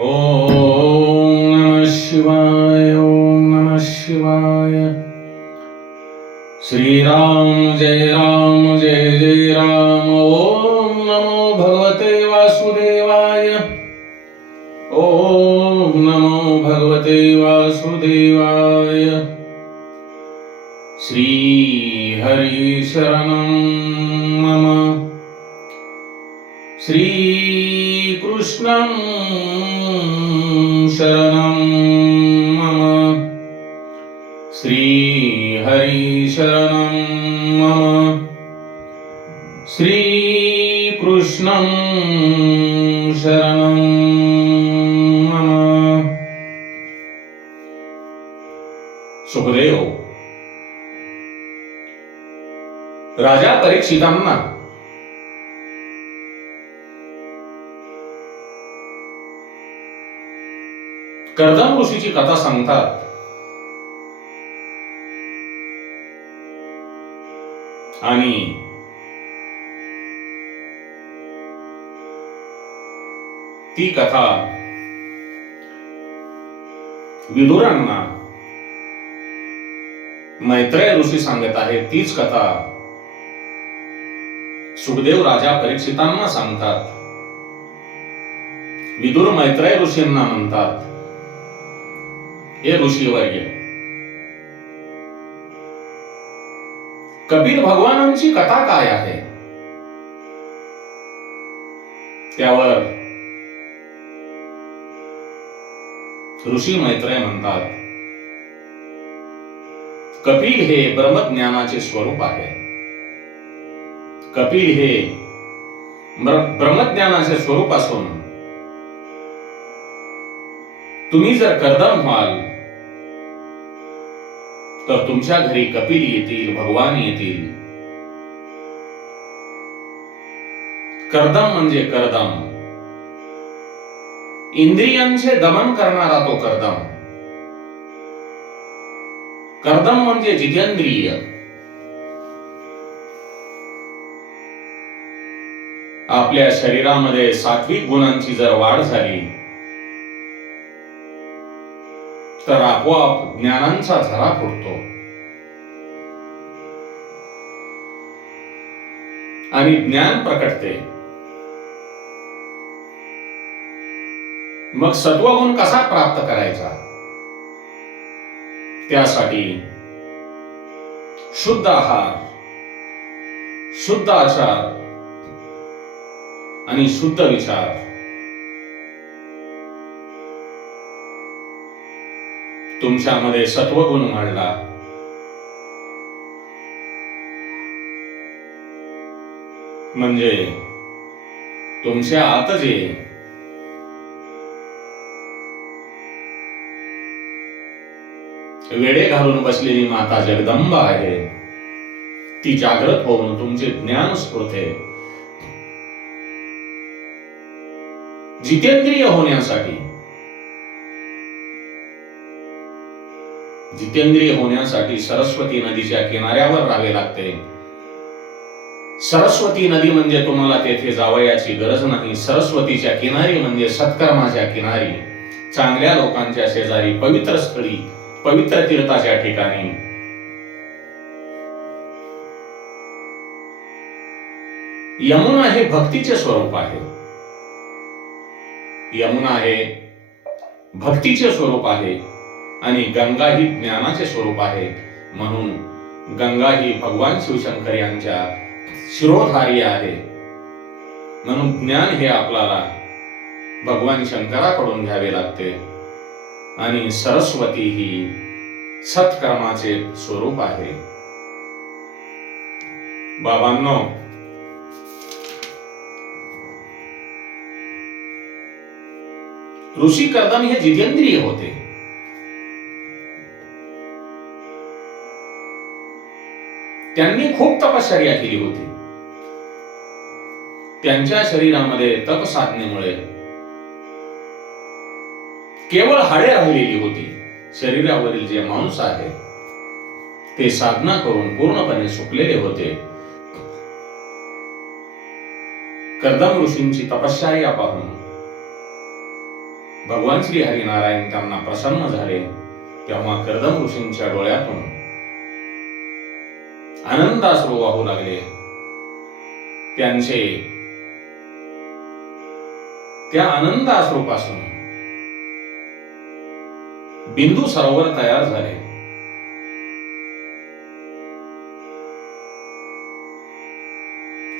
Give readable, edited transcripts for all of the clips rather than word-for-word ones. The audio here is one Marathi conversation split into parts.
ओम नमः शिवाय. ओम नमः शिवाय. श्रीराम जय राम जय जय राम. ओम नमो भगवते वासुदेवाय. ओम नमो भगवते वासुदेवाय. श्री हरि शरणं मम. श्री कृष्णं शरणं मम. श्री हरि शरणं मम. श्री कृष्णं शरणं मम. सुखदेव राजा परीक्षितांना कर्दम ऋषीची कथा सांगतात. आणि ती कथा विदुरांना मैत्रेय ऋषी सांगत आहे. तीच कथा सुखदेव राजा परीक्षितांना सांगतात. विदुर मैत्रेय ऋषींना म्हणतात, हे ऋषीवर्य, कपिल भगवानांची कथा काय आहे? त्यावर ऋषी मैत्रेय म्हणतात, कपिल हे ब्रह्मज्ञानाचे स्वरूप आहे. कपिल हे ब्रह्मज्ञानाचे स्वरूप असून तुम्ही जर कर्दम व्हाल तर तुमच्या घरी कपिल येतील, भगवान येतील. कर्दम म्हणजे कर्दम, इंद्रियांचे दमन करणारा तो कर्दम. कर्दम म्हणजे जितेंद्रिय. आपल्या शरीरामध्ये सात्विक गुणांची जर वाढ झाली तर आपोआप ज्ञानांचा झरा फुटतो आणि ज्ञान प्रकटते. मग सत्वगुण कसा प्राप्त करायचा? त्यासाठी शुद्ध आहार, शुद्ध आचार आणि शुद्ध विचार तुमच्यामध्ये सत्वगुण वाढला म्हणजे तुमच्या आत जे वेडे घालून बसलेली माता जगदंबा आहे ती जागृत होऊन तुमचे ज्ञान स्फुरते. जितेंद्रिय होण्यासाठी सरस्वती नदीच्या किनाऱ्यावर राहावे लागते. सरस्वती नदी म्हणजे तुम्हाला तेथे जावयाची गरज नाही. सरस्वतीच्या किनारी म्हणजे सत्कर्माच्या किनारी, चांगल्या लोकांच्या शेजारी, पवित्र स्थळी, पवित्र तीर्थाच्या ठिकाणी. यमुना हे भक्तीचे स्वरूप आहे. यमुना हे भक्तीचे स्वरूप आहे आणि गंगा ही ज्ञानाचे स्वरूप आहे. म्हणून गंगा ही भगवान शिवशंकर यांच्या शिरोधारी आहे. म्हणून ज्ञान हे आपल्याला भगवान शंकराकडून घ्यावे लागते. आणि सरस्वती ही सत्कर्माचे स्वरूप आहे. बाबांनो, ऋषी कर्दम हे जितेंद्रिय होते. त्यांनी खूप तपश्चर्या केली होती. त्यांच्या शरीरामध्ये तप साधनेमुळे केवळ हाडे राहिलेली होती. शरीरावरील जे मांस आहे ते साधना करून पूर्णपणे सुकलेले होते. कर्दम ऋषींची तपश्चर्या पाहून भगवान श्री हरिनारायण त्यांना प्रसन्न झाले, तेव्हा कर्दम ऋषींच्या डोळ्यातून आनंदाश्रू वाहू लागले. त्यांचे त्या आनंदाश्रूपासून बिंदू सरोवर तयार झाले.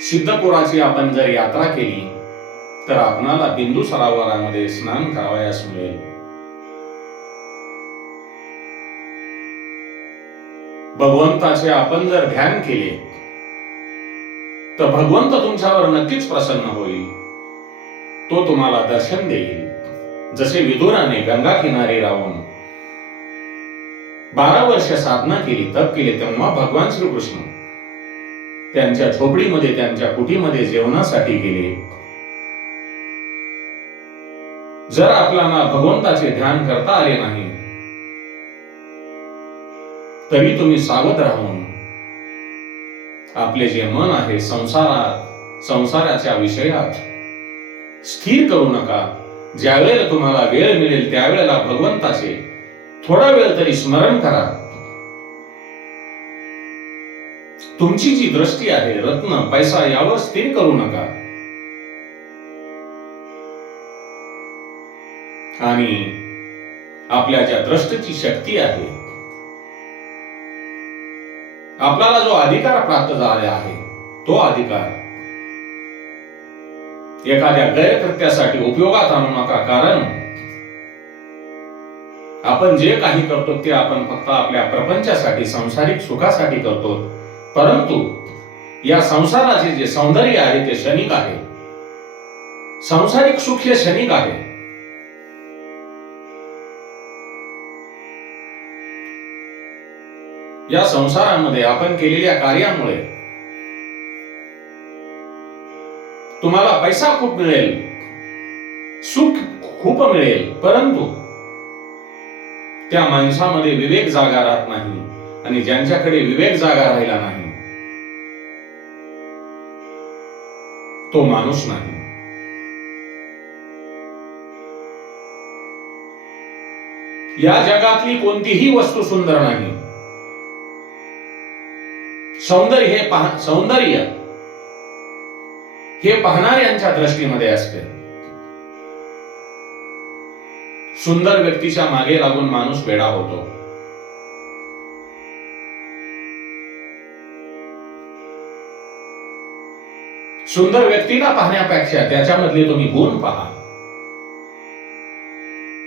सिद्धपुराची आपण जर यात्रा केली तर आपणाला बिंदू सरोवरामध्ये स्नान करावयास मिळेल. भगवंताचे आपण जर ध्यान केले तर भगवंत तुमच्यावर नक्कीच प्रसन्न होईल. तो तुम्हाला दर्शन देईल. जसे विदुराने गंगा किनारी राहून 12 वर्ष साधना केली, तप केले, तेव्हा भगवान श्रीकृष्ण त्यांच्या झोपडीमध्ये, त्यांच्या कुटीमध्ये जेवणासाठी गेले. जर आपल्याला भगवंताचे ध्यान करता आले नाही तरी तुम्ही सावध राहून आपले जे मन आहे संसाराच्या विषयात स्थिर करू नका. ज्या वेळेला तुम्हाला वेळ मिळेल त्यावेळेला भगवंताचे थोडा वेळ तरी स्मरण करा. तुमची जी दृष्टी आहे रत्न पैसा यावर स्थिर करू नका. आणि आपल्या ज्या दृष्टीची शक्ती आहे, आपल्याला जो अधिकार प्राप्त झाला आहे, तो अधिकार एखाद्या गैरकृत्यासाठी उपयोगात आणू नका. कारण आपण जे काही करतो ते आपण फक्त आपल्या प्रपंचासाठी, सांसारिक सुखासाठी करतो. परंतु या संसाराचे जे सौंदर्य आहे ते क्षणिक आहे. सांसारिक सुख हे क्षणिक आहे. या संसारामध्ये आपण केलेल्या कार्यामुळे तुम्हाला पैसा खूप मिळेल, सुख खूप मिळेल, परंतु त्या माणसामध्ये विवेक जागा राहत नाही. आणि ज्यांच्याकडे विवेक जागा राहिला नाही तो माणूस नाही. या जगातली कोणतीही वस्तू सुंदर नाही. सौंदर्य हे पाहणाऱ्यांच्या दृष्टीमध्ये असते. सुंदर व्यक्तीच्या मागे लागून माणूस वेडा होतो. सुंदर व्यक्तीला पाहण्यापेक्षा त्याच्यामधले तुम्ही गुण पहा,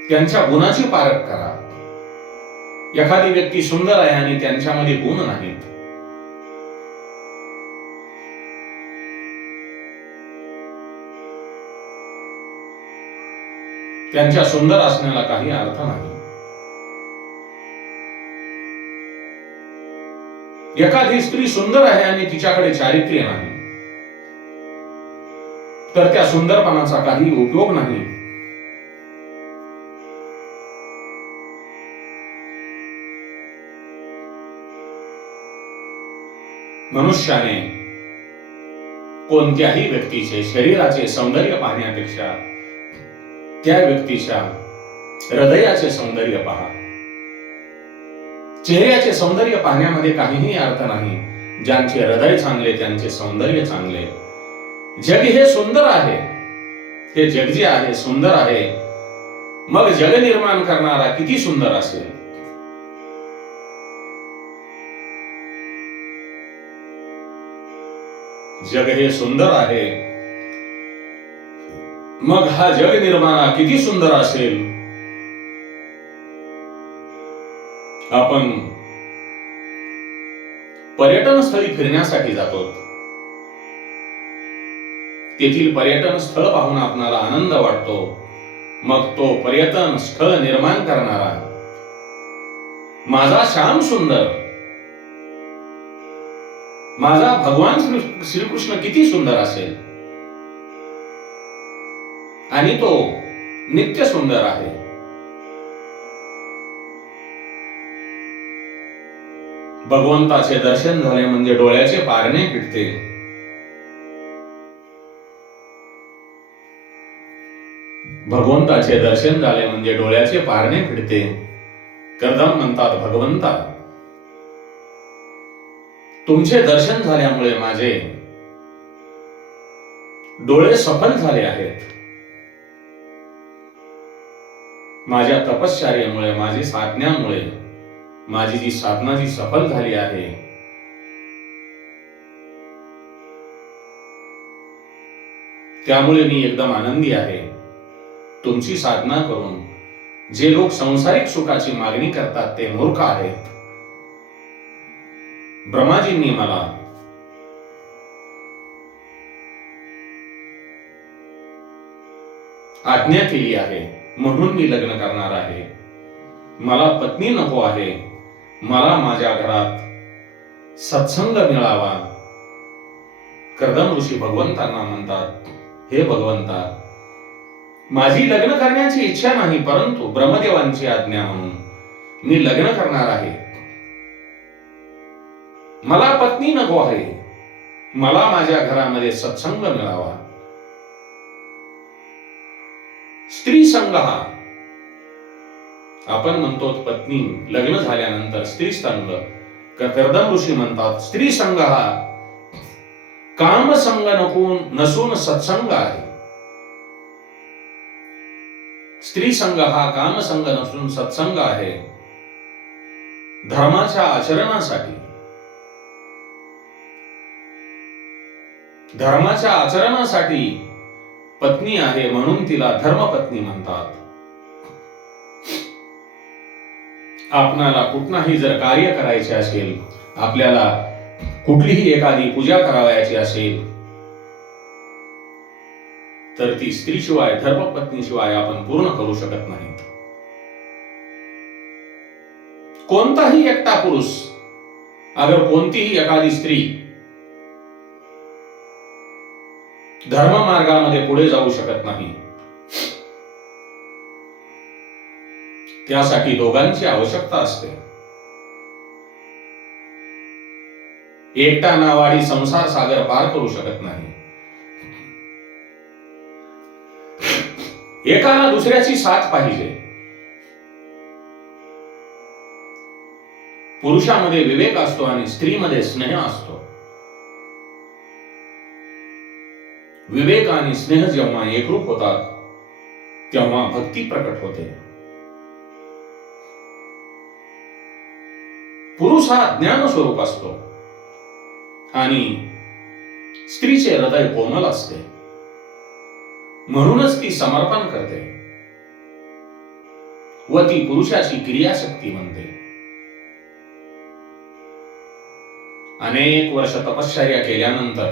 त्यांच्या गुणाची पारख करा. एखादी व्यक्ती सुंदर आहे आणि त्यांच्यामध्ये गुण नाहीत, त्यांच्या सुंदर असण्याला काही अर्थ नाही. एखादी स्त्री सुंदर आहे आणि तिच्याकडे चारित्र्य नाही तर त्या सुंदरपणाचा काही उपयोग नाही. मनुष्याने कोणत्याही व्यक्तीचे शरीराचे सौंदर्य पाहण्यापेक्षा त्या व्यक्तीच्या हृदयाचे सौंदर्य पहा. चेहऱ्याचे सौंदर्य पाहण्यामध्ये काहीही अर्थ नाही. ज्यांचे हृदय चांगले त्यांचे सौंदर्य चांगले. जग हे सुंदर आहे. हे जग जे आहे सुंदर आहे. मग जग निर्माण करणारा किती सुंदर असेल. जग हे सुंदर आहे, मग हा जग निर्माणा किती सुंदर असेल. आपण पर्यटन स्थळी फिरण्यासाठी जातो. तेथील पर्यटन स्थळ पाहून आपणाला आनंद वाटतो. मग तो पर्यटन स्थळ निर्माण करणारा माझा श्याम सुंदर, माझा भगवान श्रीकृष्ण किती सुंदर असेल. आणि तो नित्य सुंदर आहे. भगवंताचे दर्शन झाले म्हणजे डोळ्याचे पारणे फिटते. भगवंताचे दर्शन झाले म्हणजे डोळ्याचे पारणे फिटते. कर्दम म्हणतात, भगवंता, तुमचे दर्शन झाल्यामुळे माझे डोळे सफल झाले आहेत. माझ्या तपश्चर्येमुळे, माझी साधण्यामुळे माझी जी साधना जी सफल झाली आहे, त्यामुळे मी एकदम आनंदी आहे. तुमची साधना करून जे लोक सांसारिक सुखाची मागणी करतात ते मूर्ख आहेत. ब्रह्माजींनी मला आज्ञा केली आहे म्हणून मी लग्न करणार आहे. मला पत्नी नको आहे. मला माझ्या घरात सत्संग मिळावा. कर्दम ऋषी भगवंतांना म्हणतात, हे भगवंता, माझी लग्न करण्याची इच्छा नाही, परंतु ब्रह्मदेवांची आज्ञा म्हणून मी लग्न करणार आहे. मला पत्नी नको आहे. मला माझ्या घरामध्ये सत्संग मिळावा. स्त्री संग हा आपण म्हणतो पत्नी लग्न झाल्यानंतर स्त्री संग, कर्दम ऋषी म्हणतात स्त्री संग हा काम संग नसून सत्संग आहे. स्त्री संग हा काम संग नसून सत्संग आहे. धर्माच्या आचरणासाठी पत्नी आहे म्हणून तिला धर्मपत्नी म्हणतात. आपणाला कुठलाही जर कार्य करायचे असेल, आपल्याला कुठलीही एखादी पूजा करावयाची असेल, तर ती स्त्रीशिवाय, धर्मपत्नीशिवाय आपण पूर्ण करू शकत नाहीत. कोणताही एकटा पुरुष, अगर कोणतीही एखादी स्त्री धर्म मार्गामध्ये पुढे जाऊ शकत नाही. त्यासाठी दोघांची आवश्यकता असते. एकटा नावाडी संसार सागर पार करू शकत नाही. एकाला दुसऱ्याची साथ पाहिजे. पुरुषामध्ये विवेक असतो आणि स्त्रीमध्ये स्नेह असतो. विवेक आणि स्नेह जेव्हा एकरूप होतात तेव्हा भक्ती प्रकट होते. पुरुष हा ज्ञान स्वरूप असतो आणि स्त्रीचे हृदय कोमल असते. म्हणूनच ती समर्पण करते व ती पुरुषाची क्रियाशक्ती म्हणते. अनेक वर्ष तपश्चर्या केल्यानंतर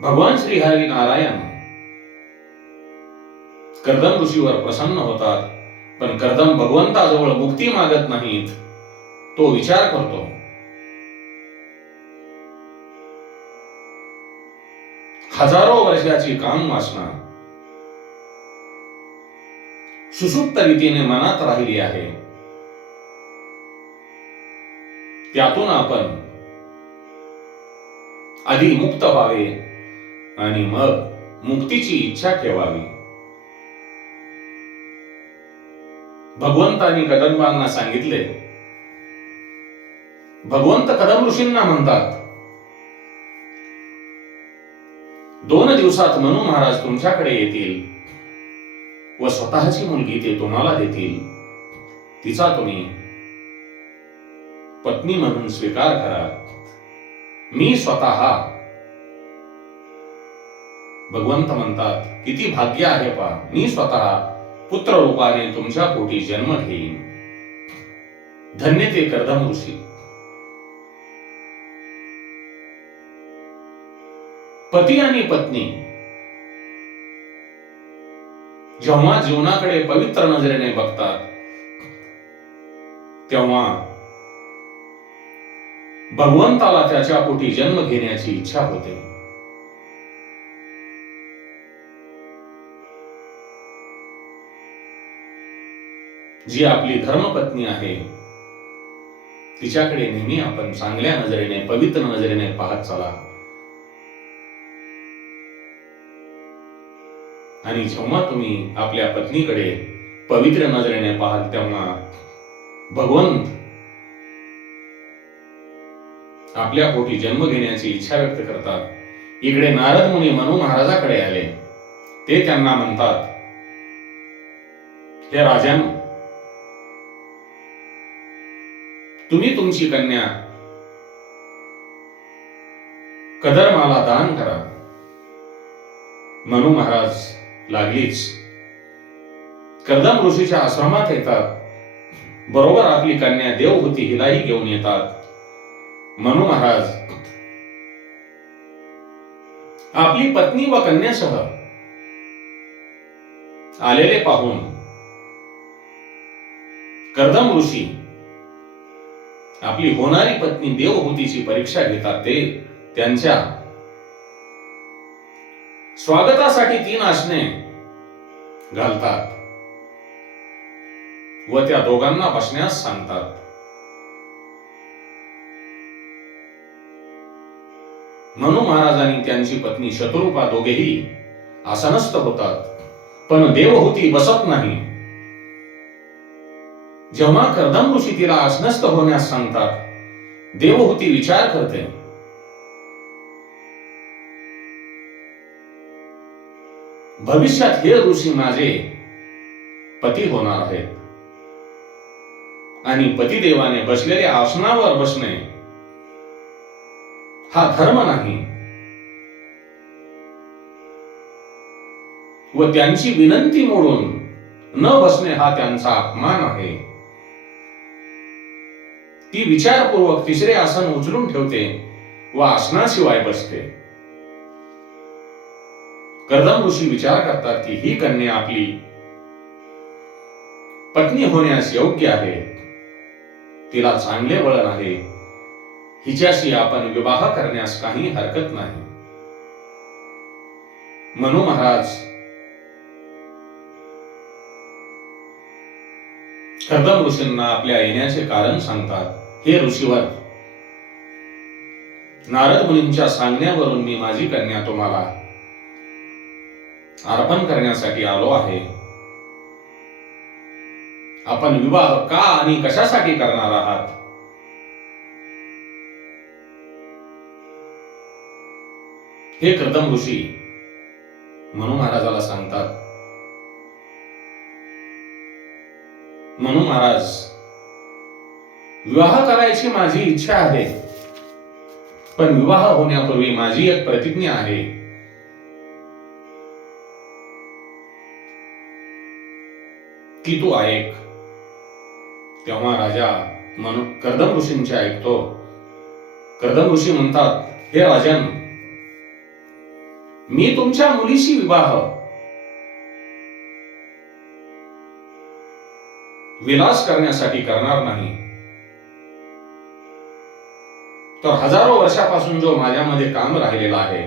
भगवान श्री हरी नारायण कर्दम ऋषीवर प्रसन्न होतात. पण कर्दम भगवंताजवळ मुक्ती मागत नाहीत. तो विचार करतो, हजारो वर्षाची काम वासना सुसुप्त रीतीने मनात राहिली आहे. त्यातून आपण आधी मुक्त व्हावे आणि मग मुक्तीची इच्छा ठेवावी. भगवंतांनी कदंबांना सांगितले. भगवंत कदम ऋषींना म्हणतात, 2 दिवसात मनु महाराज तुमच्याकडे येतील व स्वतःची मुलगी ते तुम्हाला देतील. तिचा तुम्ही पत्नी म्हणून स्वीकार करा. मी स्वतः, भगवंत म्हणतात, किती भाग्य आहे पहा, मी स्वतः पुत्र रूपाने तुमच्या पोटी जन्म घेईन. धन्य ते कर्दम ऋषी. पती आणि पत्नी जेव्हा जीवनाकडे पवित्र नजरेने बघतात तेव्हा भगवंताला त्याच्या पोटी जन्म घेण्याची इच्छा होते. जी आपली धर्मपत्नी आहे तिच्याकडे नेहमी आपण चांगल्या नजरेने, पवित्र नजरेने पाहत चला. आणि जेव्हा तुम्ही आपल्या पत्नीकडे पवित्र नजरेने पाहाल तेव्हा भगवंत आपल्या पोटी जन्म घेण्याची इच्छा व्यक्त करतात. इकडे नारद मुनी मनु महाराजाकडे आले. ते त्यांना म्हणतात, हे राजन, तुम्ही तुमची कन्या कदर्माला दान करा. मनु महाराज लागलीच कर्दम ऋषीच्या आश्रमात येतात. बरोबर आपली कन्या देवहूती हिलाही घेऊन येतात. मनु महाराज आपली पत्नी व कन्यासह आलेले पाहून कर्दम ऋषी आपली होणारी पत्नी देवहूतीची परीक्षा घेतात. ते त्यांच्या स्वागतासाठी 3 आसने घालतात व त्या दोघांना बसण्यास सांगतात. मनु महाराज आणि त्यांची पत्नी शत्रुपा दोघेही आसनस्थ होतात, पण देवहूती बसत नाही. जेव्हा कर्दम ऋषी तिला आसनस्थ होण्यास सांगतात, देवहूती विचार करते. भविष्यात हे ऋषी माझे पती होणार आहेत आणि पतिदेवाने बसलेल्या आसनावर बसणे हा धर्म नाही व त्यांची विनंती मोडून न बसणे हा त्यांचा अपमान आहे. ती विचारपूर्वक 3रे आसन उचलून ठेवते व आसनाशिवाय बसते. कर्दम ऋषी विचार करतात की ही कन्या आपली पत्नी होण्यास योग्य आहे. तिला चांगले वळण आहे. हिच्याशी आपण विवाह करण्यास काही हरकत नाही. मनु महाराज कर्दम ऋषींना आपल्या येण्याचे कारण सांगतात. हे ऋषीवर, नारद मुनींच्या सांगण्यावरून मी माझी कन्या तुम्हाला अर्पण करण्यासाठी आलो आहे. आपण विवाह का आणि कशासाठी करणार आहात? हे कर्दम ऋषी मनु महाराजाला सांगतात. मनु महाराज, विवाह करायची माझी इच्छा आहे, पण विवाह होण्यापूर्वी माझी एक प्रतिज्ञा आहे. की तू ऐक. तेव्हा राजा कर्दम ऋषींचे ऐकतो. कर्दम ऋषी म्हणतात, हे राजन, मी तुमच्या मुलीशी विवाह विलास करण्यासाठी करणार नाही, तर हजारो वर्षापासून जो माझ्यामध्ये काम राहिलेला आहे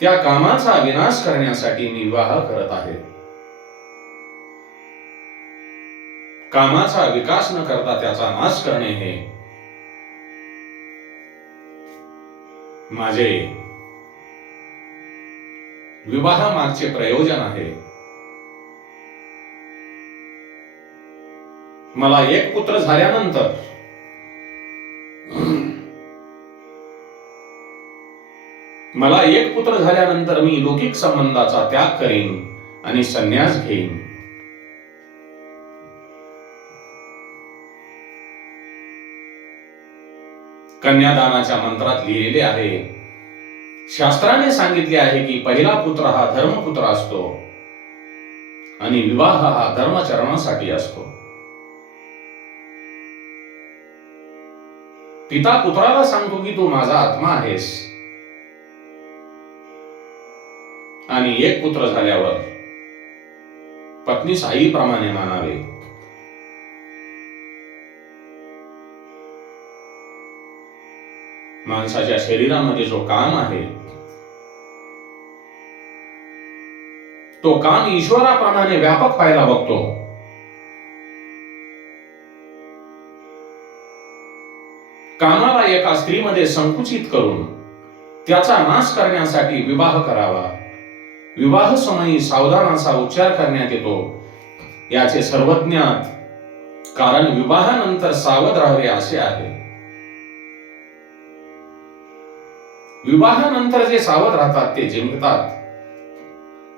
त्या कामाचा विनाश करण्यासाठी मी विवाह करत आहे. कामाचा विकास न करता त्याचा नाश करणे हे माझे विवाहामागचे प्रयोजन आहे. मला एक पुत्र झाल्यानंतर मी लौकिक संबंधाचा त्याग करेन आणि संन्यास घेईन. कन्यादानाच्या मंत्रात लिहिलेले आहे, शास्त्राने सांगितले आहे की पहिला पुत्र हा धर्मपुत्र असतो आणि विवाह हा धर्मचरणासाठी असतो. पिता पुत्राला सांगतो की तू माझा आत्मा आहेस आणि एक पुत्र झाल्यावर पत्नीस आईप्रमाणे मानावे. माणसाच्या शरीरामध्ये जो काम आहे तो काम ईश्वराप्रमाणे व्यापक व्हायला बघतो. कामाला एका स्त्रीमध्ये संकुचित करून त्याचा नाश करण्यासाठी विवाह करावा. विवाह समयी सावधान असा उच्चार करण्यात येतो. याचे सर्वज्ञात कारण विवाहानंतर सावध राहावे असे आहे. विवाहानंतर जे सावध राहतात ते जिंकतात.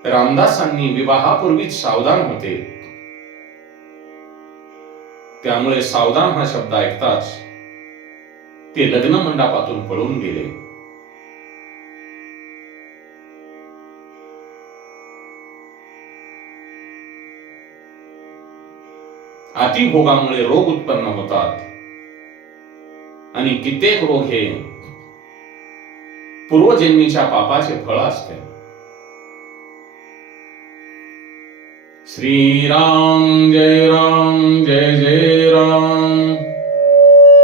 रामदासांनी विवाहापूर्वीच सावधान होते. त्यामुळे सावधान हा शब्द ऐकताच ते लग्न मंडपातून पळून गेले. अतिभोगामुळे रोग उत्पन्न होतात आणि कित्येक रोग हे पूर्वजन्मीच्या पापाचे फळ असते. श्रीराम जय जय राम.